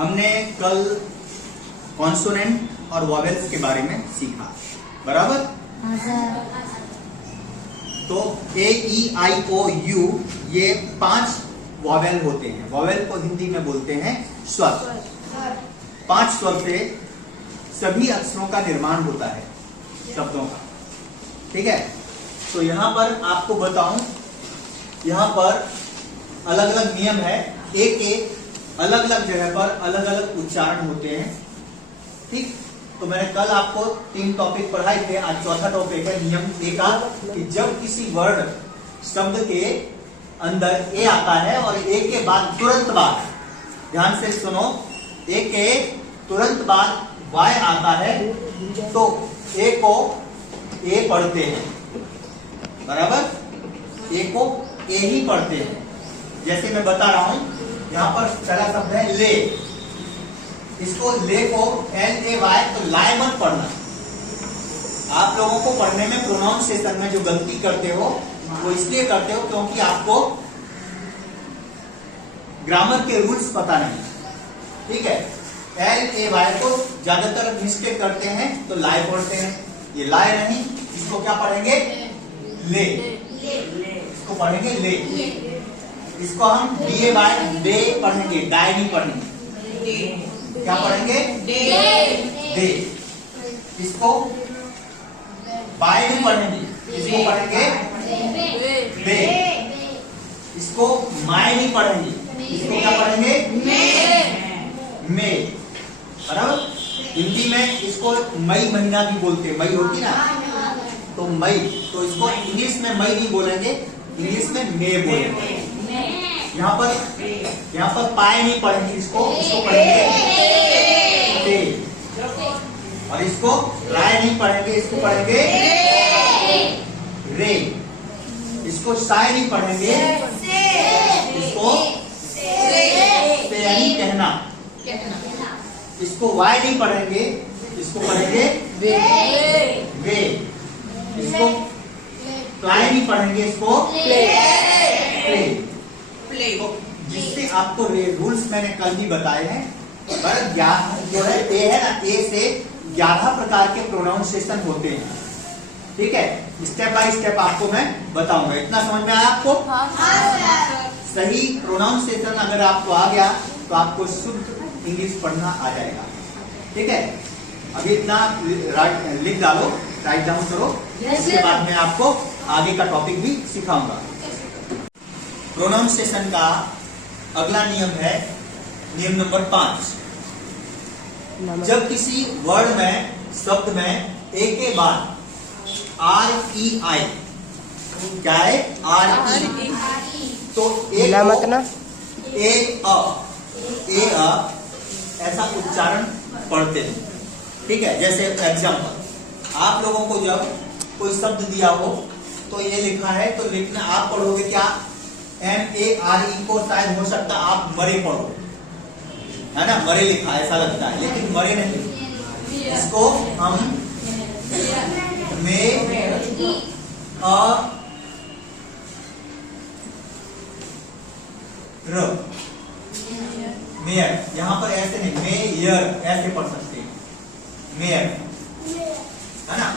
हमने कल कॉन्सोनेंट और वॉवेल्स के बारे में सीखा, बराबर। हाँ सर। तो ए ई आई ओ यू ये 5 वॉवेल होते हैं। वॉवेल को हिंदी में बोलते हैं स्वर। 5 स्वर से सभी अक्षरों का निर्माण होता है, शब्दों का, ठीक है। तो यहां पर आपको बताऊं, यहां पर अलग अलग नियम है। एक अलग अलग जगह पर अलग अलग उच्चारण होते हैं, ठीक। तो मैंने कल आपको 3 टॉपिक पढ़ाए थे, आज चौथा टॉपिक है नियम ए का, कि जब किसी वर्ड शब्द के अंदर ए आता है और ए के बाद तुरंत बाद, ध्यान से सुनो, ए के तुरंत बाद वाय आता है तो ए को ए पढ़ते हैं, बराबर। ए को ए ही पढ़ते हैं। जैसे मैं बता रहा हूं, यहां पर पहला शब्द है ले, इसको ले को एल ए वाई, तो लाए मत पढ़ना। आप लोगों को पढ़ने में प्रोनाउंसिएशन में जो गलती करते हो वो इसलिए करते हो क्योंकि आपको ग्रामर के रूल्स पता नहीं, ठीक है। एल ए वाई को ज्यादातर मिस्टेक करते हैं तो लाए पढ़ते हैं। ये लाए नहीं, इसको क्या पढ़ेंगे? ले। इसको पढ़ेंगे ले। इसको हम डीए बाय डे पढ़ेंगे, डाई नहीं पढ़ेंगे। क्या पढ़ेंगे? दे। इसको बाय नहीं पढ़ेंगे, इसको पढ़ेंगे बे। इसको माय नहीं पढ़ेंगे, इसको क्या पढ़ेंगे? मे, बराबर। हिंदी में इसको मई महीना भी बोलते हैं, मई होती ना, तो मई, तो इसको इंग्लिश में मई नहीं बोलेंगे, इंग्लिश में मे बोलेंगे। यहाँ पर पाए नहीं पढ़ेंगे, इसको पढ़ेंगे पे। और इसको राय नहीं पढ़ेंगे, इसको पढ़ेंगे रे। इसको साय नहीं पढ़ेंगे, इसको से यानी कहना। इसको वाय नहीं पढ़ेंगे, इसको पढ़ेंगे वे। इसको प्लाई नहीं पढ़ेंगे, इसको प्ले। तो जिससे आपको रूल्स मैंने कल भी बताए हैं, पर जो है ए है ना, ए से 11 प्रकार के प्रोनाउंसिएशन होते हैं, ठीक है। स्टेप बाय स्टेप आपको मैं बताऊंगा। इतना समझ में आया आपको? सही प्रोनाउंसिएशन अगर आपको आ गया तो आपको शुद्ध इंग्लिश पढ़ना आ जाएगा, ठीक है। अभी इतना लिख डालो, राइट डाउन करो, इसके बाद मैं आपको आगे का टॉपिक भी सिखाऊंगा। प्रोनाउंसिएशन का अगला नियम है नियम नंबर 5। जब किसी वर्ड में, शब्द में ए के बाद आर ई आई, क्या है? आर ई, तो ए अ ऐसा उच्चारण पढ़ते हैं, ठीक है। जैसे एग्जाम्पल, आप लोगों को जब कोई शब्द दिया हो तो ये लिखा है, तो लिखना आप पढ़ोगे क्या? MARE को शायद हो सकता आप मरे पढ़ो, है ना, मरे लिखा ऐसा लगता है, लेकिन मरे नहीं। इसको हम मेयर, यहां पर ऐसे नहीं, मेयर ऐसे पढ़ सकते हैं, मेयर, है ना।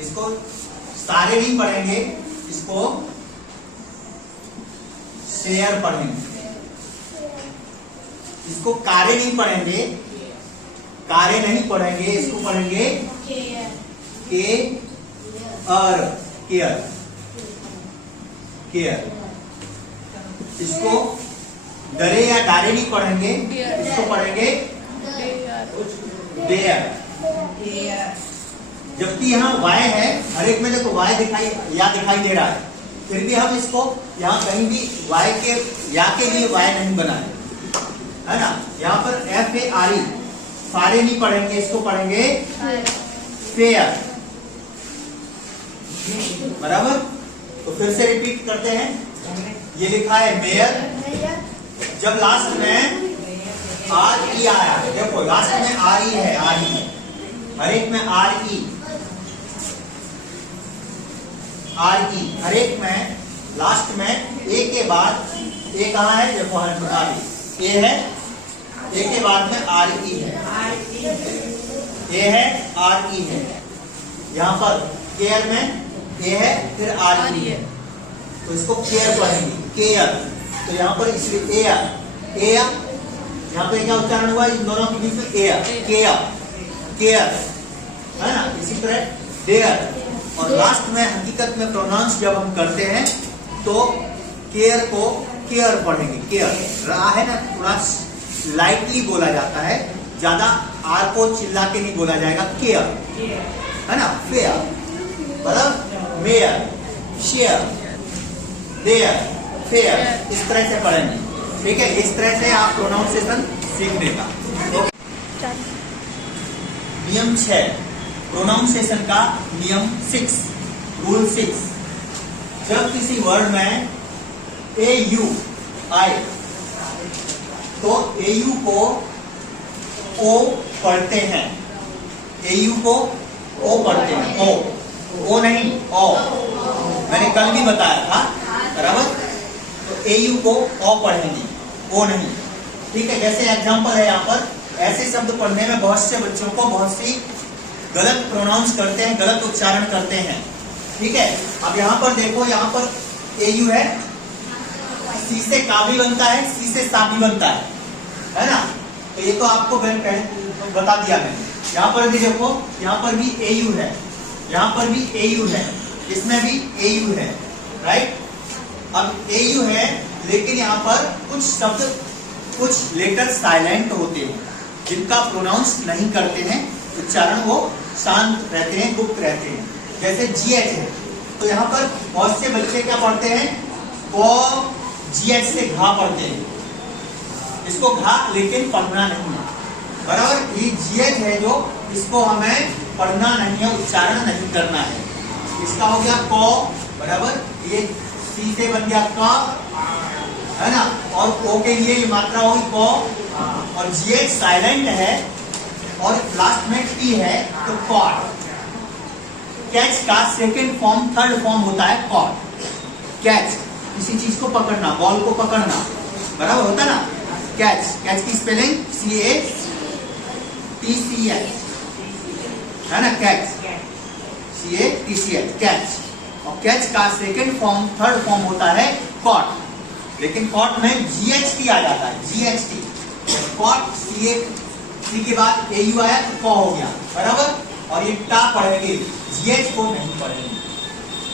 इसको सारे नहीं पढ़ेंगे, इसको शेयर पढ़ेंगे। इसको कारे नहीं पढ़ेंगे, कारे नहीं पढ़ेंगे, इसको पढ़ेंगे केयर, केयर। इसको डरे या डारे नहीं पढ़ेंगे, इसको पढ़ेंगे डेयर। जबकि यहाँ वाय है, हर एक में देखो वाय दिखाई दे रहा है, फिर भी हम इसको यहाँ कहीं भी वाय के या के लिए वाय नहीं बनाए, है ना। यहाँ पर FARE, सारे नहीं पढ़ेंगे, इसको पढ़ेंगे फेयर, बराबर। तो फिर से रिपीट करते हैं, ये लिखा है मेयर, जब लास्ट में RE आया, देखो लास्ट में RE है, RE, हर एक में RE, हर एक में लास्ट में ए के बाद, ए कहाँ है? देखो ए है, ए के बाद में आर ई है, ए है आर ई है। यहाँ पर केयर में ए है फिर आर ई है, तो इसको केयर पढ़ेंगे, केयर। तो यहाँ पर इसलिए एयर, एयर यहाँ पे क्या उच्चारण हुआ इन दोनों के बीच में, एयर, केयर, केयर है ना। इसी तरह डेयर, और लास्ट में हकीकत में प्रोनाउंस जब हम करते हैं तो केयर को केयर पढ़ेंगे, केयर। रा है ना थोड़ा लाइटली बोला जाता है, ज्यादा आर को चिल्ला के नहीं बोला जाएगा, केयर है ना। फेयर मतलब मेयर, शेयर, देयर, फेयर, इस तरह से पढ़ेंगे, ठीक है। इस तरह से आप प्रोनाउंसिएशन सीखने का। नियम 6 प्रोनाउंसिएशन का, नियम 6, रूल 6। जब किसी वर्ड में ए यू आए तो ए यू को ओ पढ़ते हैं, ए यू को ओ पढ़ते हैं, ओ नहीं ओ, मैंने कल भी बताया था बराबर। तो ए यू को ओ पढ़ेंगे, ओ नहीं, ठीक है। जैसे एग्जांपल है यहाँ पर, ऐसे शब्द पढ़ने में बहुत से बच्चों को बहुत सी गलत प्रोनाउंस करते हैं, गलत उच्चारण करते हैं, ठीक है। अब यहाँ पर देखो, यहाँ पर ए यू है, सी से का भी बनता है, सी से सा भी बनता है ना। तो ये तो आपको बता दिया मैंने। यहाँ पर भी देखो, यहाँ पर भी ए यू है, यहाँ पर भी ए यू है, इसमें भी ए यू है, राइट। अब ए यू है, लेकिन यहाँ पर कुछ शब्द, कुछ लेटर साइलेंट होते हैं, जिनका प्रोनाउंस नहीं करते हैं, उच्चारण वो शांत रहते हैं, गुप्त रहते हैं। जैसे जीएच है, तो यहाँ पर बहुत से बच्चे क्या पढ़ते हैं, वो जीएच से घा पढ़ते हैं, इसको घा लेकिन पढ़ना नहीं है, बराबर। ये जीएच है जो, इसको हमें पढ़ना नहीं है, उच्चारण नहीं करना है। इसका हो गया को, बराबर। ये सी से बन गया का, है ना, और ओ के लिए ये मात्रा होगी को, और जीएच साइलेंट है और लास्ट में टी है तो कॉट। कैच का सेकेंड फॉर्म, थर्ड फॉर्म होता है कॉट। कैच किसी चीज को पकड़ना, बॉल को पकड़ना, बराबर होता है ना, कैच। कैच की स्पेलिंग CATCH है ना, कैच, CATCH, कैच। और कैच का सेकेंड फॉर्म, थर्ड फॉर्म होता है कॉट, लेकिन कॉट में GHT आ जाता है, GHT। कॉट सी के बाद AU आया तो क हो गया, बराबर। और ये टा पढ़ेंगे, GH को नहीं पढ़ेंगे,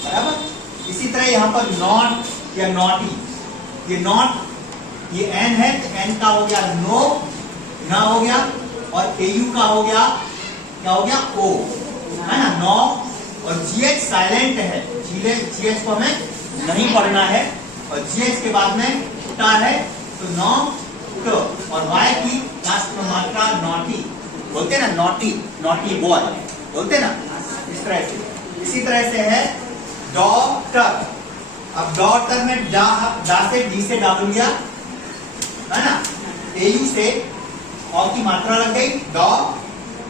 बराबर। इसी तरह यहाँ पर नॉट या नॉटी, ये नॉट, ये एन है तो एन का हो गया नो, ना हो गया, और AU का हो गया, क्या हो गया ओ, है ना, नो। और GH साइलेंट है, GH को हमें नहीं पढ़ना है, और GH के बाद में टा है तो नो तो, और Y की लास्ट में मात्रा नॉटी, बोलते ना नॉटी, नॉटी बॉय बोलते ना, इस तरह से। इसी तरह से है डॉटर। अब डॉटर में डा से डी से डाल दिया, है ना, AU से और की मात्रा लग गई, डॉ।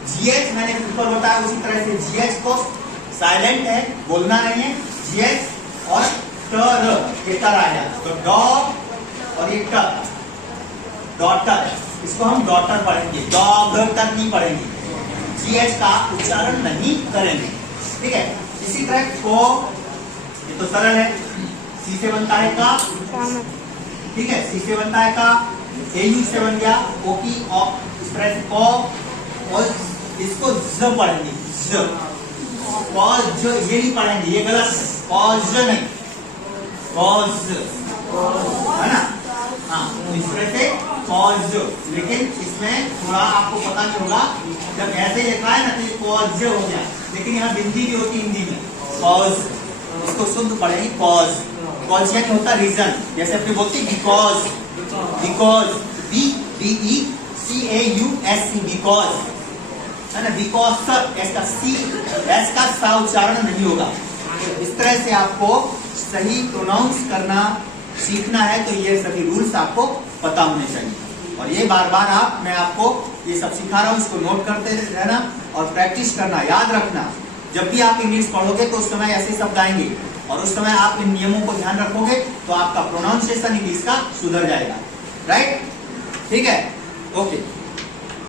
GH मैंने ऊपर बताया, उसी तरह से GH को साइलेंट है, बोलना नहीं है, GH और टर, ये टर आ गया, तो डॉ और ये टर, डॉटर। इसको हम डॉटर पढ़ेंगे, डॉटर नहीं पढ़ेंगे, GH का उच्चारण नहीं करेंगे, ठीक है। इसी तरह को, ये तो सरल है, सी से बनता है का, ठीक है, सी से बनता है का, AU से बन गया ओ की, और इस तरह से को, और इसको ज पढ़ेंगे, ज, कॉज, ये नहीं पढ़ेंगे, ये गलत है, कॉज नहीं, कॉज, है ना, हाँ, इस तरह से कॉज। लेकिन इसमें थोड़ा आपको पता नहीं होगा, जब ऐसे लिखा है ना तो ये कॉज हो गया, लेकिन यहाँ बिंदी भी होती हिंदी में, कॉज, इसको शुद्ध पढ़ेंगे कॉज। कॉज यानी होता रीजन, जैसे अपने बोलते बिकॉज, बिकॉज, BECAUSE, बिकॉज, है ना, बिकॉज सर, इसका सी, एस का सा उच्चारण नहीं होगा। इस तरह से आपको सही प्रोनाउंस करना सीखना है, तो ये सभी रूल्स आपको पता होने चाहिए। और ये बार बार मैं आपको ये सब सिखा रहा हूँ, इसको नोट करते रहना और प्रैक्टिस करना, याद रखना। जब भी आप इंग्लिश पढ़ोगे तो उस समय ऐसे शब्द आएंगे, और उस समय आप इन नियमों को ध्यान रखोगे तो आपका प्रोनाउंसिएशन इंग्लिश का सुधर जाएगा, राइट, ठीक है। ओके।